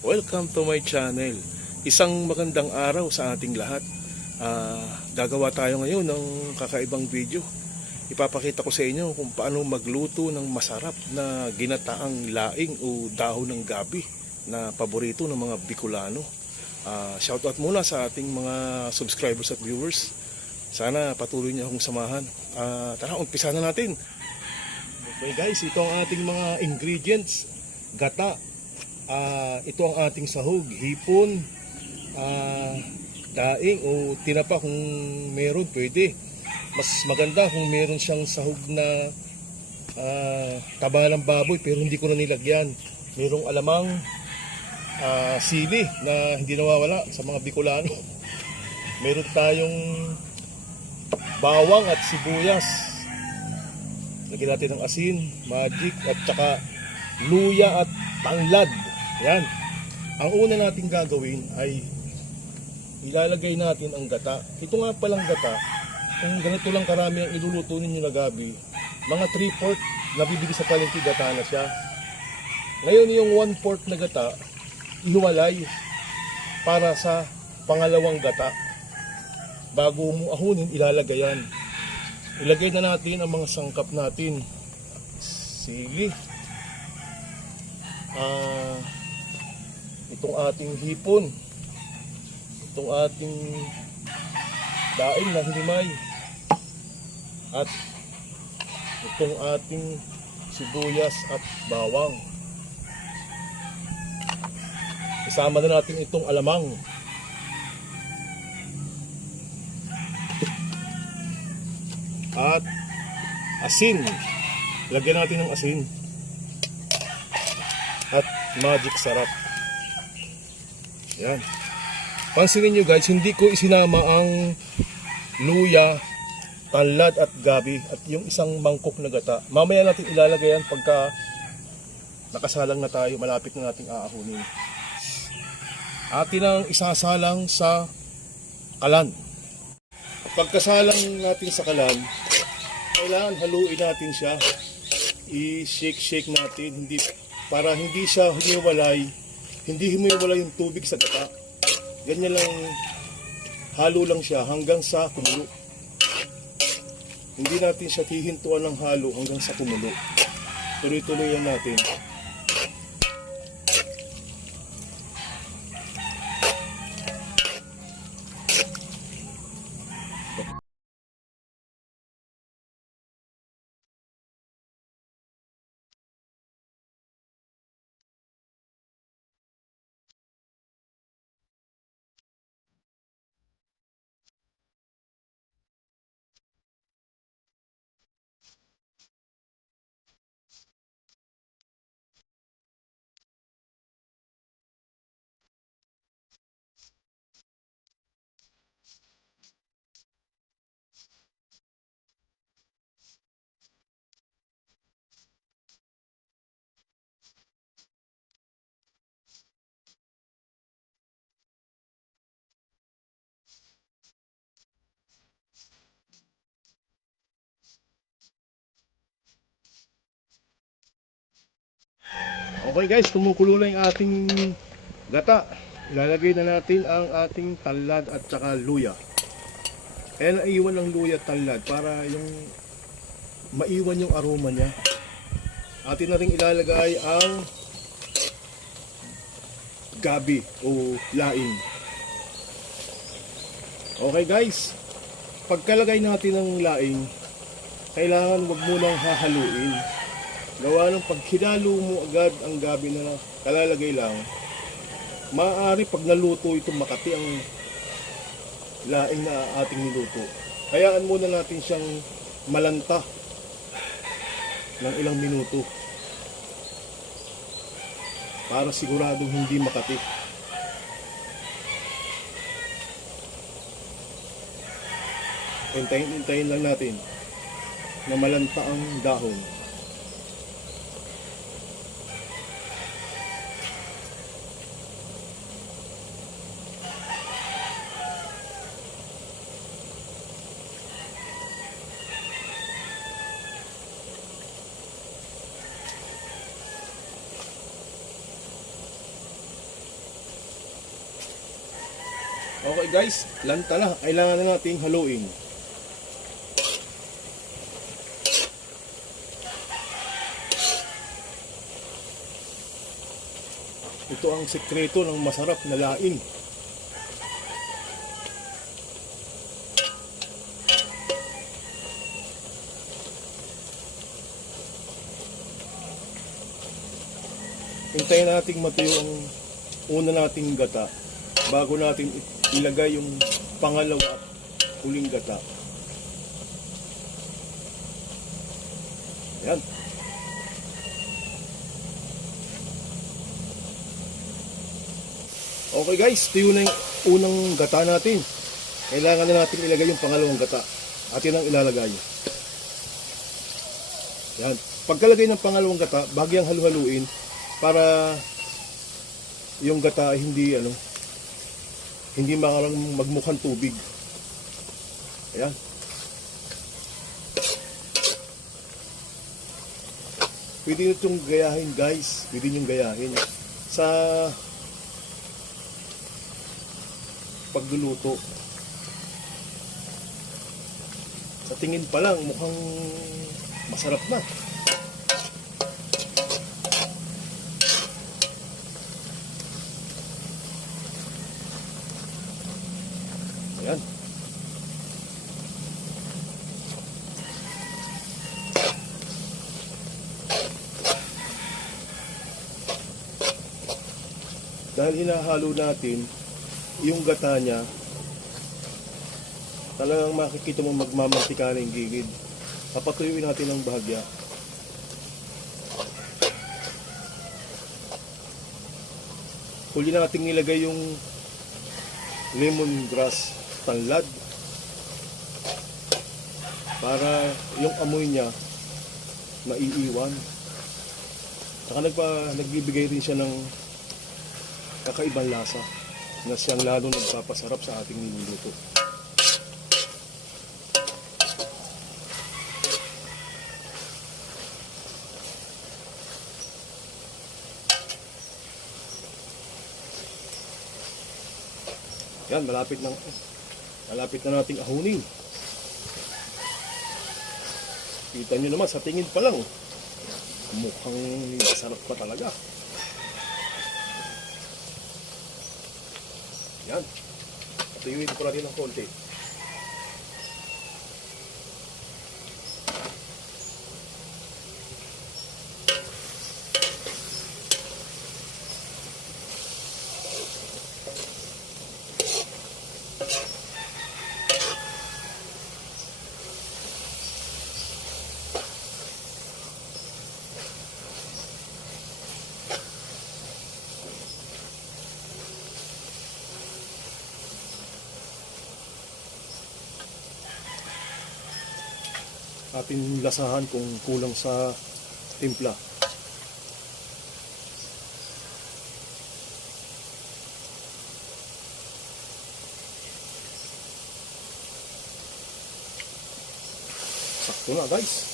Welcome to my channel. Isang magandang araw sa ating lahat. Gagawa tayo ngayon ng kakaibang video. Ipapakita ko sa inyo kung paano magluto ng masarap na ginataang laing o dahon ng gabi na paborito ng mga Bicolano. Shoutout muna sa ating mga subscribers at viewers. Sana patuloy niyo akong samahan. Tara, umpisa na natin. Okay guys, ito ang ating mga ingredients. Gata. Ito ang ating sahog, hipon, daing o tinapa kung meron pwede. Mas maganda kung meron siyang sahog na taba ng baboy pero hindi ko na nilagyan. Merong alamang sili na hindi nawawala sa mga Bicolano. Meron tayong bawang at sibuyas. Lagyan natin ng asin, magic at saka luya at tanglad. Yan. Ang una nating gagawin ay ilalagay natin ang gata. Ito nga palang gata, kung ganito lang karami ang iluluto ninyo na gabi, mga 3/4 nabibili sa palengke gata na siya. Ngayon yung 1/4 na gata, ihiwalay para sa pangalawang gata. Bago mo ahunin, ilalagay yan. Ilagay na natin ang mga sangkap natin. Sili. Itong ating hipon, itong ating daing na hinimay, at itong ating sibuyas at bawang. Isama na natin itong alamang. At asin. Lagyan natin ng asin. At magic sarap. Yan. Pansinin nyo guys, hindi ko isinama ang luya, tanglad at gabi at yung isang mangkok na gata. Mamaya natin ilalagay yan pagka nakasalang na tayo, malapit na nating aahunin. Atin ang isasalang sa kalan. Pagkasalang natin sa kalan, kailangan haluin natin siya. I-shake natin para hindi siya humiwalay. Hindi humiwalay yung tubig sa gata. Ganyan lang, halo lang siya hanggang sa kumulo. Hindi natin siya hihintuan ng halo hanggang sa kumulo. Tuloy-tuloy yan natin. Okay guys, kumukulo na yung ating gata. Ilalagay na natin ang ating tanglad at saka luya. Kaya naiwan ng luya at tanglad para yung maiwan yung aroma niya. Atin na rin ilalagay ang gabi o laing. Okay guys, pagkalagay natin ng laing, kailangan wag munang hahaluin. Gawa ng pag hinalo mo agad ang gabi na kalalagay lang, maaari pag naluto ito makati ang laing na ating niluto. Hayaan muna natin siyang malanta ng ilang minuto para siguradong hindi makati. Hintayin lang natin na malanta ang dahon. Okay guys, lanta na. Kailangan na nating haluin. Ito ang sekreto ng masarap na laing. Hintayin nating matuyo ang una nating gata bago natin ilagay yung pangalawa at huling gata. Yan. Okay guys, tuyo na yung unang gata natin. Kailangan na natin ilagay yung pangalawang gata. At yun ang ilalagay. Yan. Pagkalagay ng pangalawang gata, bagyang halu-haluin para yung gata hindi hindi makarang magmukhang tubig. Ayan. Pwede nyo itong gayahin guys. Pwede nyo gayahin sa pagluluto. Sa tingin pa lang mukhang masarap na. Ayan. Dahil hinahalo natin yung gata niya, talagang makikita mo magmamantika na yung gigid. Papatuyuin natin ng bahagya. Huli natin nilagay yung lemongrass, tanlad, para yung amoy niya maiiwan. Saka nagbibigay rin siya ng kakaibang lasa na siyang lalong nagpapasarap sa ating niluluto. Yan, malapit na nating ahunin. Kita nyo naman, sa tingin pa lang, mukhang masarap pa talaga. Yan. Patuyuin ko natin ng konti. Ating lasahan kung kulang sa timpla. Sakto na guys.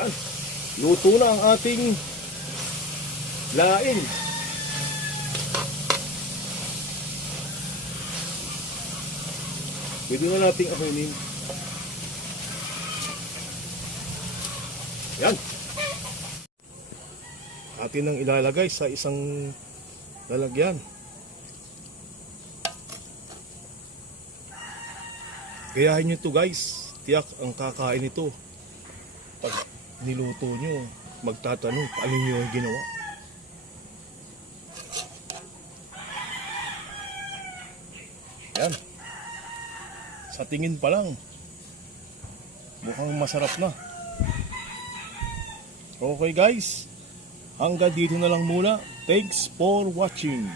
Yan. Luto na ang ating laing. Pwede na nating ahunin. Yan. Atin ang ilalagay sa isang lalagyan. Gayahin nyo ito guys. Tiyak ang kakain ito. Pag niluto nyo, magtatanong paano nyo yung ginawa. Yan. Sa tingin pa lang, mukhang masarap na. Okay guys, hanggang dito na lang muna. Thanks for watching.